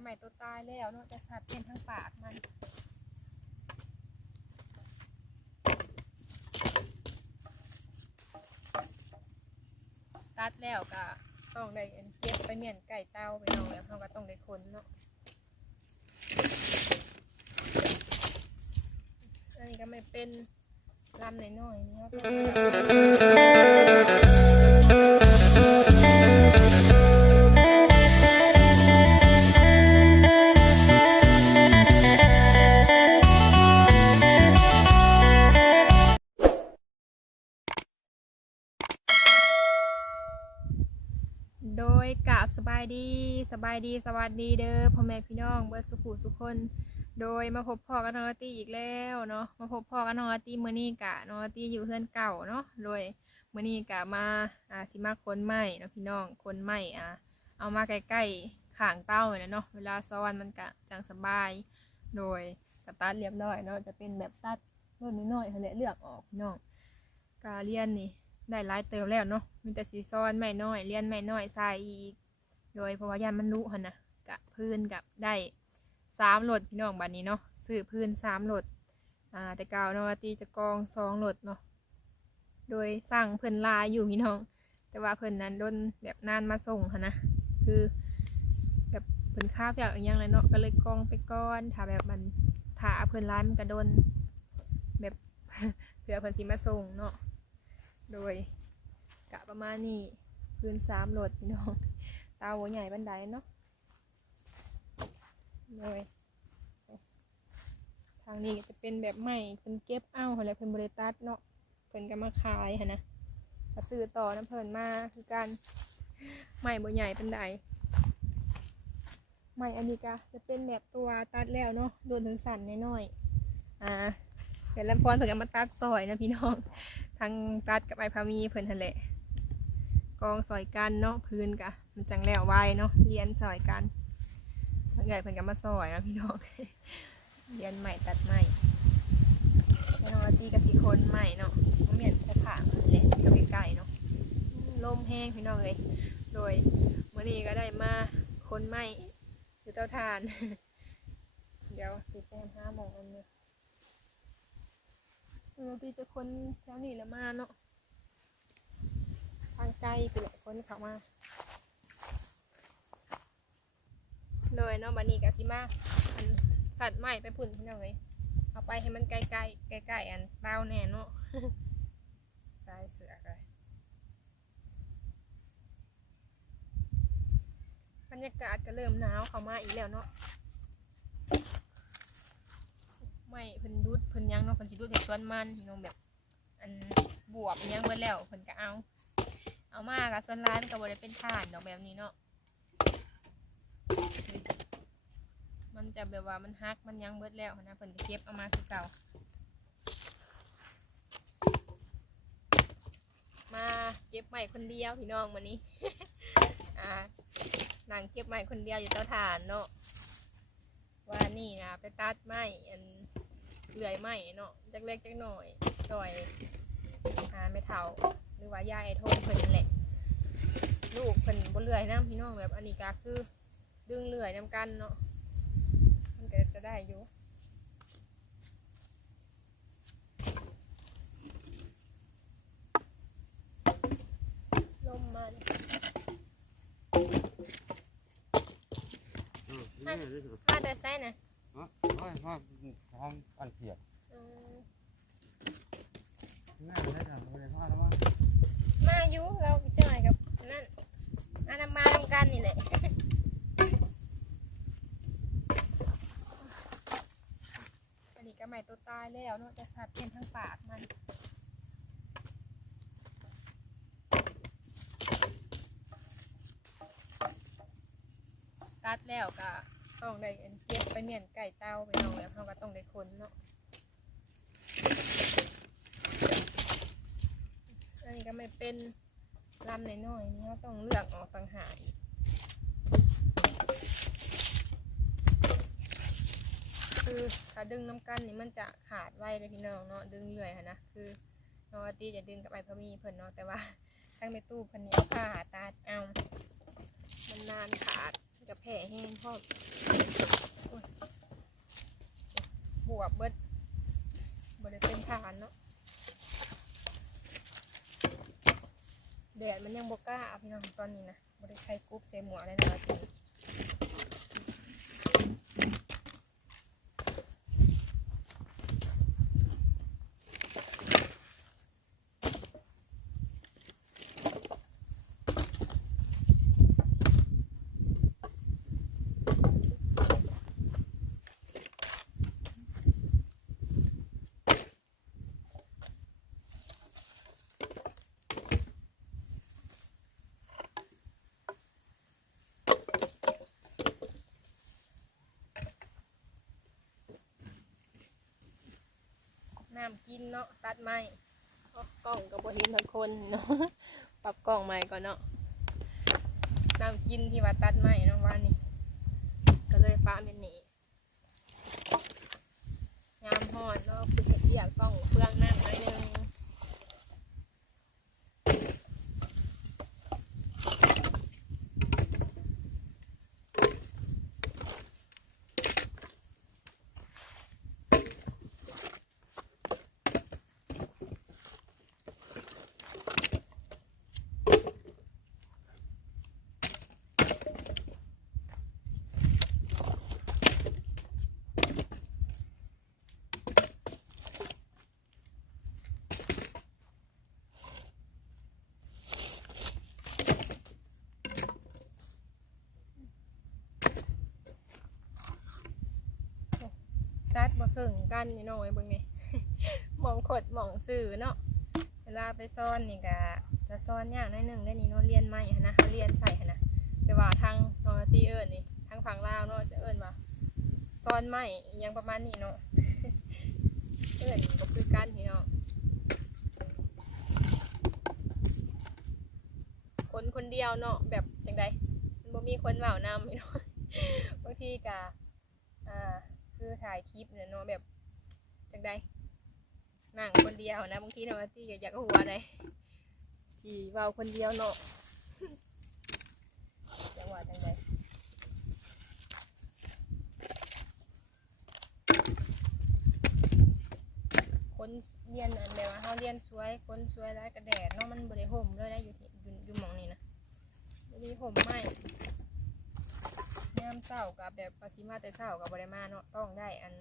ก็ไม่ตัวตายแล้วเนาะจะสัดเป็นทั้งปากมันตัดแล้วก็ต้องได้อันเก็บไปเมียนไก่เต้าไปนองแล้วเขาก็ต้องได้คนเนาะอันนี้ก็ไม่เป็นลำน้อยๆนี่ครับ บายดีสวัสดีเด้อพ่อแม่พี่น้องเบิร์สุขุสุขคน โดยมาพบพ่อกับน้องอาร์ตี้อีกแล้วเนาะมาพบพ่อกับน้องอาร์ตี้มื้อนี้กะน้องอาร์ตี้อยู่เพื่อนเก่าเนาะโดยมื้อนี้กะมาอ่าสิมาคนใหม่เนาะพี่น้องคนใหม่อ่าเอามาใกล้ๆข้างเต้าเนี่ยเนาะเวลาซ้อนมันกะจังสบาย โดยกะตัดเรียบร้อยเนาะจะเป็นแบบตัดรุ่นน้อยๆหั่นแหลเลือกออกพี่น้องกาเรียนนี่ได้หลายเติมแล้วเนาะมีแต่สีซ้อนไม่น้อยเรียนไม่น้อยใส่อีก โดยเพราะว่ายานมันรู้หันนะกะพื้นกับได้สามโหลดพี่น้องบัดนี้เนาะซื้อพื้นสามโหลดอ่าแต่ก่าเนาะตีจะกองสองโหลดเนาะโดยสร้างเพิ่นลายอยู่พี่น้อง แต่ว่าเพิ่นนั้นโดนแบบนานมาส่งหันนะคือแบบเพิ่นค้าบอยากอย่างไรเนาะก็เลยกองไปก้อนถ้าแบบมันถ้าเพิ่นร้ายมันก็โดนแบบเผื่อเพิ่นสิมาส่งเนาะโดยกะประมาณนี้พื้นสามโหลดพี่น้อง เตาใหญ่บันไดเนาะเลยทางนี้จะเป็นแบบใหม่เพิ่นเก็บเอาอะไรเพิ่นบริตัดเนาะเพิ่นก็มาขายหันะก็ซื้อต่อน้ำเพิ่นมาคือการใหม่บ่ใหญ่บันไดใหม่อันนี้ก็จะเป็นแบบตัวตัดแล้วเนาะโดนถึงสั่นน้อยๆอ่าเดี๋ยวลำพรเพิ่นก็มาตัดซอยนะพี่น้องทางตัดกับไอพามีเพิ่นทะเลกองซอยกันเนาะพื้นกะ มันจังแล้วไวเนาะเรียนซอยกันเพื่อนใหญ่เพิ่นก็มาซอยนะพี่น้องเรียนใหม่ตัดใหม่แล้น้องอาตีกับสีคนใหม่เนาะมันเหมียนแค่ผางนั่นแหละกับไก่เนาะลมแห้งพี่น้องเลยโดยมื่อนี้ก็ได้มาคนใหม่อยู่เตาถ่าน เดี๋ยวสิแปมห้าโมงอันนี้น้องอาตีจะคนแถวนี้ล้วมาเนาะทางไกลไปหลายคนเขามา โดยเนาะบันนี้กสิมาอันสัตว์ใหม่ไปพุ่นพี่น้องเลยเอาไปให้มันใกล้ๆใกล้ๆอันเต้าแน่เนาะใกลเสือเลยบรรยากาศก็เริ่มหนาวเข้ามาอีกแล้วเนาะไม่เพิ่นดูดเพิ่นยังเนาะเพิ่นสิดูดเห็ดสวนมันพี่น้องแบบอันบวบยังเบิดแล้วเพิ่นก็เอา เอามากอะส่วนร้ายมันก็บ่ได้เป็นถ่านดอกแบบนี้เนาะ มันจะแบบว่ามันฮักมันยังเบิดแล้วนะเพิ่นก็เก็บเอามาคือเก่า มาเก็บใหม่คนเดียวพี่น้องวันนี้ อ่านางเก็บใหม่คนเดียวอยู่เตาถ่านเนาะว่านี่นะไปตัดไม้อันเลื่อยไม้เนาะจักเล็กจักหน่อยซอยหาไม่เท่าหรือว่ายายไอโทนเพิ่นแหละลูกเพิ่นบ่เลื่อยน้ำพี่น้องแบบอันนี้ก็คือ ดึงเลื่อยน้ำกันเนาะมันก็จะได้อยู่ลมมาเลยอืมนี่นี่คือมาแต่ไซน่ะฮะไม่ว่าทางอันเปียกอืมแม่ได้ทำอะไรพลาดแล้วว่ามาอยู่เราจะหน่อยกับนั่นอันนั้นมาทำกันนี่แหละ อันนี้ก็ ใหม่ตัวตายแล้วเนาะจะสัดเป็นทั้งปากมันตัดแล้วก็ต้องได้เก็บไปเมียนไก่เต้าไปน้องแล้วเขาก็ต้องได้คนเนาะอันนี้ก็ไม่เป็นลำน้อยๆนี่เขาต้องเลือกออกต่างหาก คือถ้าดึงน้ำกันนี่มันจะขาดไว้เลยพี่น้องเนาะดึงเรื่อยค่ะนะคือน้องอาตีจะดึงกับไอ้พมีเพิ่นเนาะแต่ว่าทั้งในตู้เพิ่นเนี้เอาผ้าดเอามันนานขาดกับแผ่แห้งพ่อมโอ้ยบวบเบิดบริเป็นฐานเนาะแดดมันยังบกล้าพี่น้องตอนนี้นะบริใช้กรุ๊ปเซหมวกเลยนะจริง น้ำกินเนาะตัดไม้เอากล้องกับบเห็นทุกคนเนาะปรับกล้องใหม่ก่อนเนาะน้ำกินที่ว่าตัดไม้เนาะว่านี่ก็เลยป้าเป็นหนียามหอนเนาะคือเห็ดเรียกต้องเปลืองน้ำหน่อยหนึง ตัดบ่เสิ่งกันนี่น้อยเบิ่งไงหมองขดมองสื่อเนาะเวลาไปซ่อนนี่ก็จะซ่อนยากหน้อยหนึ่งได้นี่เนาะเรียนใหม่หั้นนะเขาเรียนใส่หั้นนะแต่ว่าทางนอตีเอิญนี่ทางฝั่งลาวเนาะจะเอิญว่าซ่อนใหม่อิหยังประมาณนี้เนาะ เอิญก็คือกันพี่เนาะคนคนเดียวเนาะแบบจังใดมันบ่มีคนเว้านำพี่เนาะ บางทีก็อ่า คือถ่ายคลิปเนี่ยเนาะแบบจากใดนั่งคนเดียวนะบางทีเนาที่อยากหัวเลยที่เว้าคนเดียวเนาะจังหวะจังใดคนเรียนอันแบบว่าเขาเรียนสวยคนสวยแล้วกระแดดเนาะมันบริห่มด้วยได้อยู่ที่อยู่หมองนี้นะบริห่มไม่ ยามเศร้ากับแบบปาซิมาแต่เศร้ากับบริมาเนาะต้องได้อัน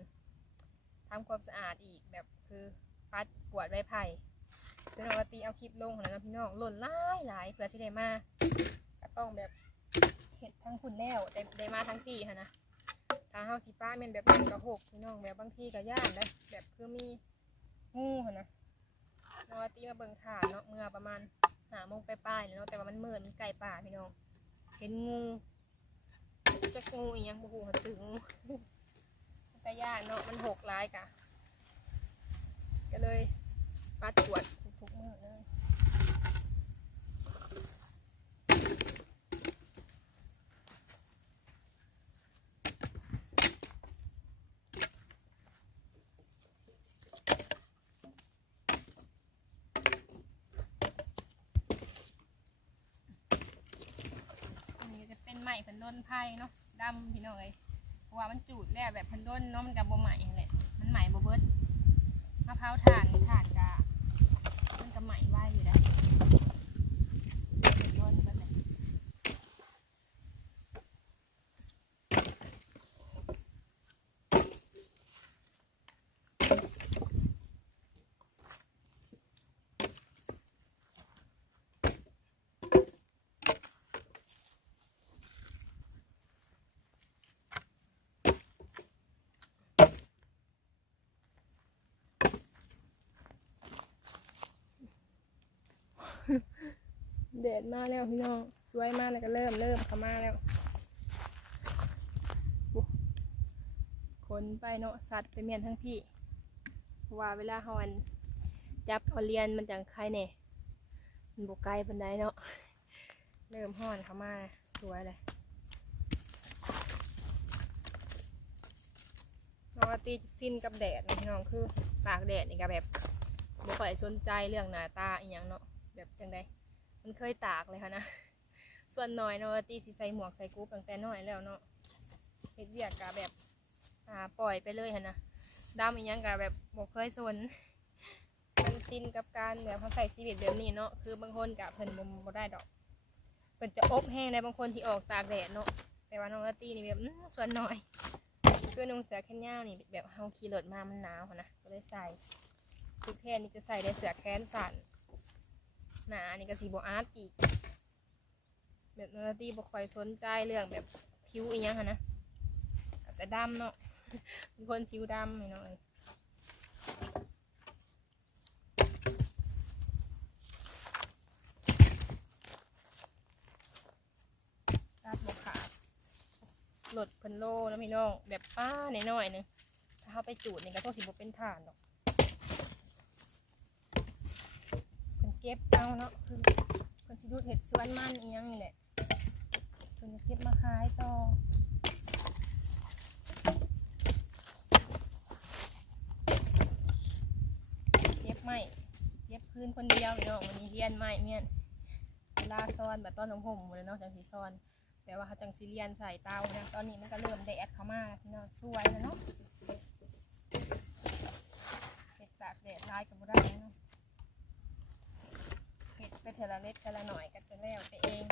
ทำความสะอาดอีกแบบคือปัดกวาดใบไผ่คือเราตีเอาคลิปลงของนั้นนะพี่น้องหล่นหลายหลายเพื่อจะได้มาก็ต้องแบบเห็ดทั้งคุณแล้วได้ได้มาทั้งปีค่ะนะทางเฮาสิป้าแม่นแบบนั้นก็หกพี่น้องแบบบางทีก็ย่านได้แบบคือมีงูค่ะนะเราตีมาเบิ่งข่าเนาะเมื่อประมาณหาโมงไปลายเนาะแต่ว่ามันมืดมันไก่ป่าพี่น้องเห็นงู จะงูอีหยังบูหูเขาถึงแต่ยากเนาะมันหกร้ายกะ ก็เลยปัดตวดทุกๆมือเลยอัน นี้เป็นใหม่พันต้นไผ่เนาะดำพี่น้อยเพราะว่ามันจูดแล้วแบบพันต้นเนาะมันกับโบใหม่แหละมันใหม่โบเบิดมะพร้าวถ่านถ่านกะมันก็ใหม่ไว้อยู่แล้วนต้นเบิดเลย แดดมาแล้วพี่น้อง สวยมากเลยก็เริ่มเริ่มเข้ามาแล้วโอ้คนไปเนาะสัตว์ไปเมียนทั้งพี่ว่าเวลาเขาอันจับเอาเรียนมันจังใครเนี่ยมันบกไกลบันไดเนาะเริ่มห้อนเข้ามาสวยเลยเพราวตีสิ้นกับแดดเนาะพี่น้องคือตากแดดนี่ก็แบบบ่ค่อยสนใจเรื่องหน้าตาอีหยังเนาะแบบจังใด มันเคยตากเลยค่ะนะ ส่วนหน้อยเนาะตีสิใส่หมวกใส่กรุ๊ปตั้งแต่น้อยแล้วเนาะเฮ็ดเวียกกะแบบอ่าปล่อยไปเลยหั่นนะดำอีหยังกะแบบบ่เคยสนมันชินกับการแบบเขาใส่ชีวิตแบบนี้เนาะคือบางคนกะเพิ่นบ่บ่ได้ดอกเพิ่นจะอบแห้งได้บางคนที่ออกตากแดดเนาะแต่ว่าน้องอาตี้นี่แบบส่วนหน้อยคือนุ่งเสื้อแขนยาวนี่แบบเฮาขี่รถมามันหนาวนะก็เลยใส่ทุกแค่นี้จะใส่ได้เสื้อแขนสั้น หนาอันนี้ก็สีบอาร์ตอีก แบบนาตี้บ่ค่อยสนใจเรื่องแบบผิวอีหยังหั้นนะอาจจะดำเนาะเป็นคนผิวดำหน่อยตัดบกขาดหลดเพิ่นโลแล้วพี่น้องแบบป้าหน่อยๆหนึงถ้าเขาไปจูดนี่ก็ต้องสิบเป็นฐานดอก เก็บเอาเนาะคือเพิ่นสิดูดเห็ดสวนมันเอียงนี่แหละเพิ่นจะเก็บมาขายต่อเก็บไม่เก็บพื้นคนเดียวพี่น้องมันนี้เรียนไม่เมียนเวลาซ้อนแบบตอนของผมเลยเนาะจังสีซ้อนแปลว่าเขาจังซีเรียนใส่เตานะตอนนี้มันก็เริ่มแดดเข้ามาแล้วพี่น้องสวยแล้วเนาะเห็ดตากแดดลายกับบุได้เนาะ เห็ดไปเทละเล็ดเทละหน่อยก็จะแล้วไปเอง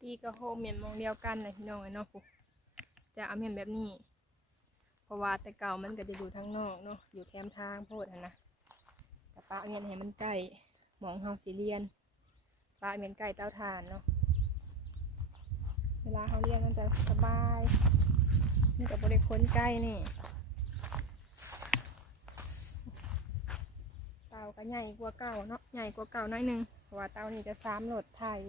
ตีกับโฮเหมียนมองเดียวกันนะพี่น้องไอ้เนาะปุ๊จะเอาเหมียนแบบนี้ เพราะว่าแต่เก่ามันก็จะอยู่ทางนอกเนาะอยู่แคมทางโพดนะแต่ป้าเมียนให้มันใกล้หมองเฮาสิเรียนป้าเมียนใกล้เต้าถ่านเนาะเวลาเขาเรียนมันจะสบายมันกับบริคนใกล้นี่เตาก็ใหญ่กว่าเก่าเนาะใหญ่กว่าเก่าน้อยนึงเพราะว่าเตานี่จะสามโหลดไทย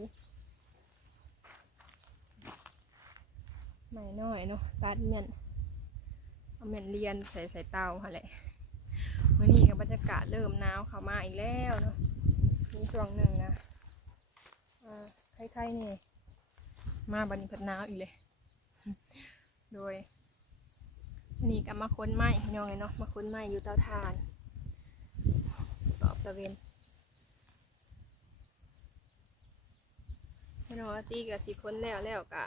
ใหม่น้อยเนาะตัดเมียนเอาเมียนเรียนใส่ใส่เตาค่ะแหละวันนี้กับบรรยากาศเริ่มหนาวเข้ามาอีกแล้วเนาะมีช่วงหนึ่งนะอ่าใครๆนี่ มาบันนี้พัดหนาวอีกเลย โดยนนี้ก็มาค้นไม้พี่น้องไงเนาะมาค้นไม้อยู่เตาถ่าน ตอบตะเวนพี่น้องอาร์ตี้กับสีค้นแล้วแล้วกะ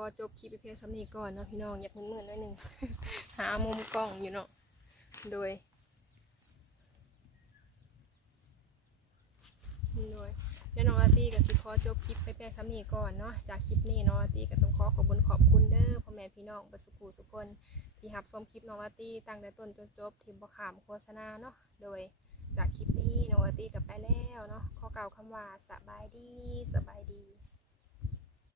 อจบคลิปไปเพียงสำนีก่อนเนาะพี่น้องอยากมืดๆหน่อยหนึ่ง หามุมกล้องอยู่เนาะโดยโดยเดี๋ยวน้องอาร์ตี้กับสิขอจบคลิปไปเพียงสำนีก่อนเนาะจากคลิปนี้น้องอาร์ตี้ก็ต้องขอขอบคุณขอบคุณเด้อพ่อแม่พี่น้องประสุขสุขคน ที่รับชมคลิปน้องอาร์ตี้ตั้งแต่ต้นจนจบทีมบอขามโฆษณาเนาะโดยจากคลิปนี้น้องอาร์ตี้กับไปแล้วเนาะขอเก่าคำว่าสบายดีสบายดี